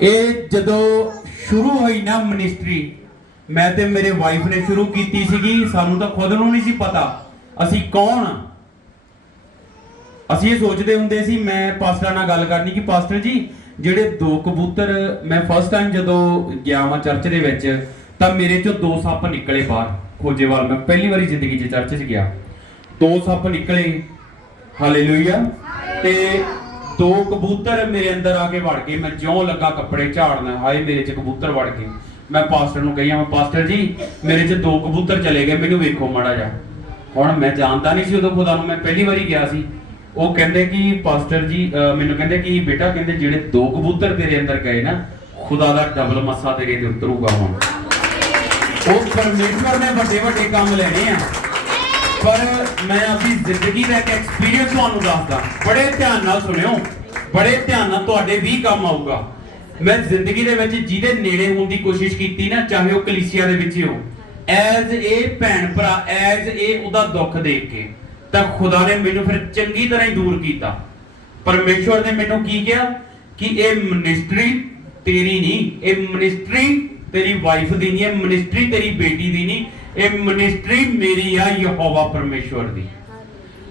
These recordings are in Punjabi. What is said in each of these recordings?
ਇਹ ਜਦੋਂ ਸ਼ੁਰੂ ਹੋਈ ਨਾ ਮਿਨਿਸਟਰੀ ਮੈਂ ਤੇ ਮੇਰੇ ਵਾਈਫ ਨੇ ਸ਼ੁਰੂ ਕੀਤੀ ਸੀਗੀ, ਸਾਨੂੰ ਤਾਂ ਖੁਦ ਨੂੰ ਨਹੀਂ ਸੀ ਪਤਾ ਅਸੀਂ ਕੌਣ ਅਸੀਂ ਇਹ ਸੋਚਦੇ ਹੁੰਦੇ ਸੀ, ਮੈਂ ਪਾਸਟਰ ਨਾਲ ਗੱਲ ਕਰਨੀ ਕਿ ਪਾਸਟਰ ਜੀ, ਜਿਹੜੇ ਦੋ ਕਬੂਤਰ ਮੈਂ ਫਸਟ ਟਾਈਮ ਜਦੋਂ ਗਿਆ ਵਾਂ ਚਰਚ ਦੇ ਵਿੱਚ, ਤਾਂ ਮੇਰੇ ਚੋਂ ਦੋ ਸੱਪ ਨਿਕਲੇ ਬਾਹਰ, ਖੋਜੇਵਾਲ। ਮੈਂ ਪਹਿਲੀ ਵਾਰੀ ਜ਼ਿੰਦਗੀ 'ਚ ਚਰਚ 'ਚ ਗਿਆ। ਦੋ ਸੱਪ ਨਿਕਲੇ। ਹਾਲੇਲੂਇਆ ਤੇ ਦੋ ਕਬੂਤਰ ਮੇਰੇ ਅੰਦਰ ਆ ਕੇ ਵੜ ਗਏ। ਮੈਂ ਜਿਉਂ ਲੱਗਾ ਕੱਪੜੇ ਝਾੜਨ, ਹਾਏ ਮੇਰੇ 'ਚ ਕਬੂਤਰ ਵੜ ਗਏ। ਮੈਂ ਪਾਸਟਰ ਨੂੰ ਕਹੀਆ, ਮੈਂ ਪਾਸਟਰ ਜੀ, ਮੇਰੇ 'ਚ ਦੋ ਕਬੂਤਰ ਚਲੇ ਗਏ, ਮੈਨੂੰ ਵੇਖੋ ਮਾੜਾ ਜਾ ਹੁਣ ਮੈਂ ਜਾਣਦਾ ਨਹੀਂ ਸੀ ਉਦੋਂ ਖੁਦਾ ਨੂੰ, ਮੈਂ ਪਹਿਲੀ ਵਾਰੀ ਗਿਆ ਸੀ। ਉਹ ਕਹਿੰਦੇ ਕਿ ਪਾਸਟਰ ਜੀ ਮੈਨੂੰ ਕਹਿੰਦੇ ਕਿ ਬੇਟਾ, ਕਹਿੰਦੇ ਜਿਹੜੇ ਦੋ ਕਬੂਤਰ ਤੇਰੇ ਅੰਦਰ ਗਏ ਨਾ, ਖੁਦਾ ਦਾ ਡਬਲ ਮਸਾ ਤੇਰੇ ਤੇ ਉਤਰੂਗਾ ਹੁਣ। ਉਹ ਪਰਮੇਸ਼ਵਰ ਨੇ ਵੱਡੇ ਵੱਡੇ ਕੰਮ ਲੈਣੇ ਆ। ਪਰ ਮੈਂ ਆਪਣੀ ਜ਼ਿੰਦਗੀ ਦਾ ਇੱਕ ਐਕਸਪੀਰੀਅੰਸ ਤੁਹਾਨੂੰ ਦੱਸਦਾ। ਬੜੇ ਧਿਆਨ ਨਾਲ ਸੁਣਿਓ। ਬੜੇ ਧਿਆਨ ਨਾਲ ਤੁਹਾਡੇ ਵੀ ਕੰਮ ਆਊਗਾ। ਮੈਂ ਜ਼ਿੰਦਗੀ ਦੇ ਵਿੱਚ ਜਿਹਦੇ ਨੇੜੇ ਹੋਣ ਦੀ ਕੋਸ਼ਿਸ਼ ਕੀਤੀ ਨਾ, ਚਾਹੇ ਉਹ ਕਲੀਸਿਆ ਦੇ ਵਿੱਚ ਹੋ ਐਜ਼ ਇਹ ਭੈਣ ਭਰਾ ਐਜ਼ ਇਹ ਉਹਦਾ ਦੁੱਖ ਦੇਖ ਕੇ, ਤਾਂ ਖੁਦਾ ਨੇ ਮੈਨੂੰ ਫਿਰ ਚੰਗੀ ਤਰ੍ਹਾਂ ਹੀ ਦੂਰ ਕੀਤਾ। ਪਰਮੇਸ਼ਵਰ ਨੇ ਮੈਨੂੰ ਕੀ ਕਿਹਾ? ਕਿ ਇਹ ਮਿਨਿਸਟਰੀ ਤੇਰੀ ਨਹੀਂ, ਇਹ ਮਿਨਿਸਟਰੀ ਤੇਰੀ ਵਾਈਫ ਦੀ ਨਹੀਂ, ਇਹ ਮਿਨਿਸਟਰੀ ਤੇਰੀ ਬੇਟੀ ਦੀ ਨਹੀਂ। ਇਹ ਮਿਨਿਸਟਰੀ ਮੇਰੀ ਆ ਯਹੋਵਾ ਪਰਮੇਸ਼ਵਰ ਦੀ।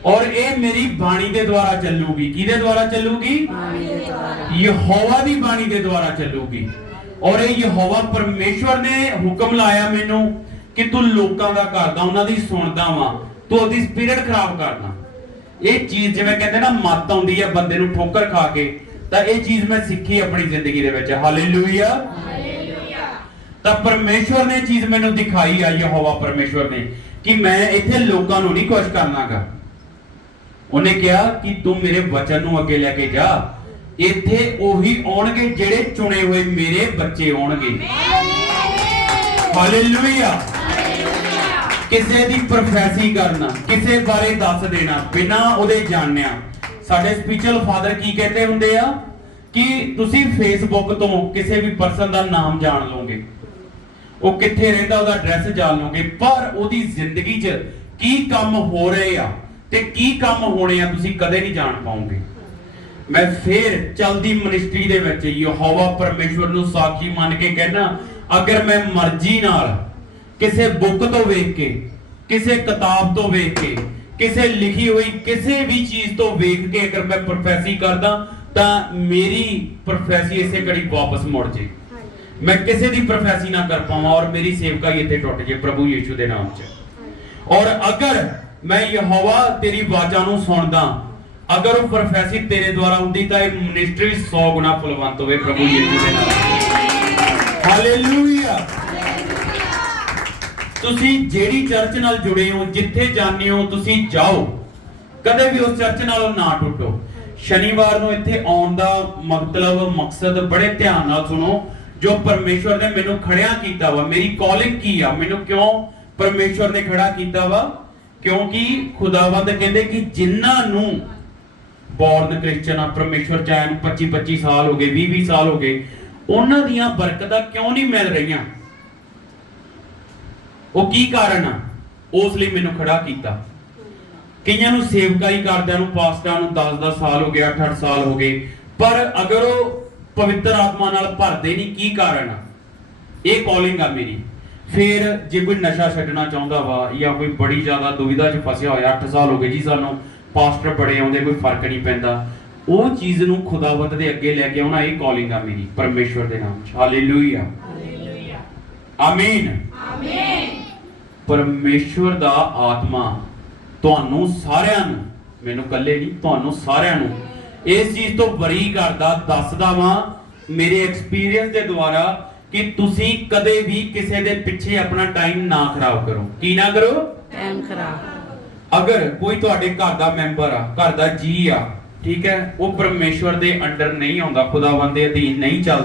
ਔਰ ਇਹ ਮੇਰੀ ਬਾਣੀ ਦੇ ਦੁਆਰਾ ਚੱਲੂਗੀ। ਕਿਹਦੇ ਦੁਆਰਾ ਚੱਲੂਗੀ? ਯਹੋਵਾ ਦੀ ਬਾਣੀ ਦੇ ਦੁਆਰਾ ਚੱਲੂਗੀ। ਔਰ ਇਹ ਯਹੋਵਾ ਪਰਮੇਸ਼ਵਰ ਨੇ ਹੁਕਮ ਲਾਇਆ ਮੈਨੂੰ ਕਿ ਤੂੰ ਲੋਕਾਂ ਦਾ ਕਰਦਾ ਉਹਨਾਂ ਦੀ ਸੁਣਦਾ ਵਾਂ, ਤੂੰ ਉਹਦੀ ਸਪਿਰਿਟ ਖਰਾਬ ਕਰਦਾ। ਇਹ ਚੀਜ਼ ਜਿਵੇਂ ਕਹਿੰਦੇ ਨਾ, ਮੱਤ ਆਉਂਦੀ ਹੈ ਬੰਦੇ ਨੂੰ ਠੋਕਰ ਖਾ ਕੇ, ਤਾਂ ਇਹ ਚੀਜ਼ ਮੈਂ ਸਿੱਖੀ ਆਪਣੀ ਜ਼ਿੰਦਗੀ ਦੇ ਵਿੱਚ। ਹਾਲੇਲੂਇਆ ਤਾਂ ਪਰਮੇਸ਼ਵਰ ਨੇ ਚੀਜ਼ ਮੈਨੂੰ ਦਿਖਾਈ ਆ, ਯਹੋਵਾ ਪਰਮੇਸ਼ਵਰ ਨੇ, ਕਿ ਮੈਂ ਇੱਥੇ ਲੋਕਾਂ ਨੂੰ ਨਹੀਂ ਕੁਝ ਕਰਨਾਗਾ। ਉਹਨੇ ਕਿਹਾ ਕਿ ਤੂੰ ਮੇਰੇ ਵਚਨ ਨੂੰ ਅੱਗੇ ਲੈ ਕੇ ਜਾ। ਇੱਥੇ ਉਹੀ ਆਉਣਗੇ ਜਿਹੜੇ ਚੁਣੇ ਹੋਏ ਮੇਰੇ ਬੱਚੇ ਆਉਣਗੇ। ਹਾਲੇਲੂਇਆ ਕਿਸੇ ਦੀ ਪ੍ਰੋਫੈਸੀ ਕਰਨਾ, ਕਿਸੇ ਬਾਰੇ ਦੱਸ ਦੇਣਾ, ਬਿਨਾ ਉਹਦੇ ਜਾਣਿਆ। ਸਾਡੇ ਸਪੀਚਲ ਫਾਦਰ ਕੀ ਕਹਿੰਦੇ ਹੁੰਦੇ ਆ? ਕਿ ਤੁਸੀਂ ਫੇਸਬੁੱਕ ਤੋਂ ਕਿਸੇ ਵੀ ਪਰਸਨ ਦਾ ਨਾਮ ਜਾਣ ਲਓਗੇ। ਉਹ ਕਿੱਥੇ ਰਹਿੰਦਾ, ਉਹਦਾ ਐਡਰੈਸ ਜਾਣ ਲਓਗੇ। ਪਰ ਉਹਦੀ ਜ਼ਿੰਦਗੀ 'ਚ ਕੀ ਕੰਮ ਹੋ ਰਹੇ ਆ ਤੇ ਕੀ ਕੰਮ ਹੋਣੇ ਆ, ਤੁਸੀਂ ਕਦੇ ਨਹੀਂ ਜਾਣ ਪਾਓਗੇ ਮੈਂ ਫੇਰ ਚਲਦੀ ਮਿਨਿਸਟਰੀ ਦੇ ਵਿੱਚ, ਯਹੋਵਾ ਪਰਮੇਸ਼ਵਰ ਨੂੰ ਸਾਖੀ ਮੰਨ ਕੇ ਕਹਿਣਾ ਅਗਰ ਮੈਂ ਮਰਜ਼ੀ ਨਾਲ ਕਿਸੇ ਬੁੱਕ ਤੋਂ ਵੇਖ ਕੇ, ਕਿਸੇ ਕਿਤਾਬ ਤੋਂ ਵੇਖ ਕੇ, ਕਿਸੇ ਲਿਖੀ ਹੋਈ ਕਿਸੇ ਵੀ ਚੀਜ਼ ਤੋਂ ਵੇਖ ਕੇ ਅਗਰ ਮੈਂ ਪ੍ਰੋਫੈਸੀ ਕਰਦਾ, ਤਾਂ ਮੇਰੀ ਪ੍ਰੋਫੈਸੀ ਇਸੇ ਘੜੀ ਵਾਪਸ ਮੁੜ ਜੇ। ਮੈਂ ਕਿਸੇ ਦੀ ਪ੍ਰੋਫੈਸੀ ਨਾ ਕਰ ਪਾਵਾਂ ਔਰ ਮੇਰੀ ਸੇਵਕਾਈ ਇੱਥੇ ਟੁੱਟ ਜੇ ਪ੍ਰਭੂ ਯੀਸ਼ੂ ਦੇ ਨਾਮ 'ਚ। ਔਰ ਅਗਰ ਮੈਂ ਯਹੋਵਾ ਤੇਰੀ ਆਵਾਜ਼ਾਂ ਨੂੰ ਸੁਣਦਾ, ਅਗਰ ਉਹ ਪ੍ਰੋਫੈਸੀ ਤੇਰੇ ਦੁਆਰਾ ਹੁੰਦੀ ਤਾਂ ਇਹ ਮਿਨਿਸਟਰੀ 100 ਗੁਣਾ ਫਲਵੰਤ ਹੋਵੇ ਪ੍ਰਭੂ ਯੀਸ਼ੂ ਦੇ ਨਾਮ। ਹਾਲੇਲੂਇਆ ਤੁਸੀਂ ਜਿਹੜੀ ਚਰਚ ਨਾਲ ਜੁੜੇ ਹੋ, ਜਿੱਥੇ ਜਾਂਦੇ ਹੋ, ਤੁਸੀਂ ਜਾਓ। ਕਦੇ ਵੀ ਉਸ ਚਰਚ ਨਾਲੋਂ ਨਾ ਟੁੱਟੋ। ਸ਼ਨੀਵਾਰ ਨੂੰ ਇੱਥੇ ਆਉਣ ਦਾ ਮਤਲਬ, ਮਕਸਦ ਬੜੇ ਧਿਆਨ ਨਾਲ ਸੁਣੋ। ਜੋ ਪਰਮੇਸ਼ਵਰ ਨੇ ਮੈਨੂੰ ਖੜਿਆ ਕੀਤਾ ਵਾ, ਮੇਰੀ ਕਾਲਿੰਗ ਕੀ ਆ? ਮੈਨੂੰ ਕਿਉਂ ਪਰਮੇਸ਼ਵਰ ਨੇ ਖੜਾ ਕੀਤਾ ਵਾ? ਕਿਉਂਕਿ ਖੁਦਾਵੰਦ ਕਹਿੰਦੇ ਕਿ ਜਿਨ੍ਹਾਂ ਨੂੰ ਬੋਰਨ ਕ੍ਰਿਸਚਨ ਆ, ਪਰਮੇਸ਼ਵਰ ਚਾਹਨ 25 25 ਸਾਲ ਹੋ ਗਏ 20 20 ਸਾਲ ਹੋ ਗਏ, ਉਹਨਾਂ ਦੀਆਂ ਬਰਕਤਾਂ ਕਿਉਂ ਨਹੀਂ ਮਿਲ ਰਹੀਆਂ? ਉਹ ਕੀ ਕਾਰਨ ਆ? ਉਸ ਲਈ ਮੈਨੂੰ ਖੜਾ ਕੀਤਾ। ਕਈਆਂ ਨੂੰ ਸੇਵਕਾਈ ਕਰਦਿਆਂ ਨੂੰ, ਪਾਸਟਰਾਂ ਨੂੰ 10-10 ਸਾਲ ਹੋ ਗਏ 8-8 ਸਾਲ ਹੋ ਗਏ, ਪਰ ਅਗਰ ਉਹ ਪਵਿੱਤਰ ਆਤਮਾ ਨਾਲ ਭਰਦੇ ਨਹੀਂ ਕੀ ਕਾਰਨ ਆ? ਇਹ ਕਾਲਿੰਗ ਆ ਮੇਰੀ। ਫਿਰ ਜੇ ਕੋਈ ਨਸ਼ਾ ਛੱਡਣਾ ਚਾਹੁੰਦਾ ਵਾ ਜਾਂ ਕੋਈ ਬੜੀ ਜ਼ਿਆਦਾ ਦੁਵਿਧਾ 'ਚ ਫਸਿਆ ਹੋਇਆ 8 ਸਾਲ ਹੋ ਗਏ ਜੀ ਸਾਨੂੰ ਪਾਸਟਰ ਬੜੇ ਆਉਂਦੇ ਕੋਈ ਫ਼ਰਕ ਨਹੀਂ ਪੈਂਦਾ। ਉਹ ਚੀਜ਼ ਨੂੰ ਖੁਦਾਵੰਦ ਦੇ ਅੱਗੇ ਲੈ ਕੇ ਆਉਣਾ ਇਹ ਕਾਲਿੰਗ ਆ ਮੇਰੀ ਪਰਮੇਸ਼ਵਰ ਦੇ ਨਾਮ 'ਚ। ਹਾਲੇਲੂਇਆ ਆਮੀਨ ਪਰਮੇਸ਼ਵਰ ਦਾ ਆਤਮਾ ਤੁਹਾਨੂੰ ਸਾਰਿਆਂ ਨੂੰ ਮੈਨੂੰ ਇਕੱਲੇ ਨਹੀਂ ਤੁਹਾਨੂੰ ਸਾਰਿਆਂ ਨੂੰ ਇਸ ਚੀਜ਼ ਤੋਂ ਬਰੀ ਕਰਦਾ ਦੱਸਦਾ ਵਾਂ ਮੇਰੇ ਐਕਸਪੀਰੀਅੰਸ ਦੇ ਦੁਆਰਾ ਕਿ ਤੁਸੀਂ ਕਦੇ ਵੀ ਕਿਸੇ ਦੇ ਪਿੱਛੇ ਆਪਣਾ ਟਾਈਮ ਨਾ ਖਰਾਬ ਕਰੋ। ਕੀ ਨਾ ਕਰੋ? ਟਾਈਮ ਖਰਾਬ। ਅਗਰ ਕੋਈ ਤੁਹਾਡੇ ਘਰ ਦਾ ਮੈਂਬਰ ਆ ਘਰ ਦਾ ਜੀ ਆ ਠੀਕ ਹੈ ਉਹ ਪਰਮੇਸ਼ਵਰ ਦੇ ਅੰਡਰ ਨਹੀਂ ਆਉਂਦਾ ਖੁਦਾਵੰਦ ਦੇ ਅਧੀਨ ਨਹੀਂ ਚੱਲਦਾ।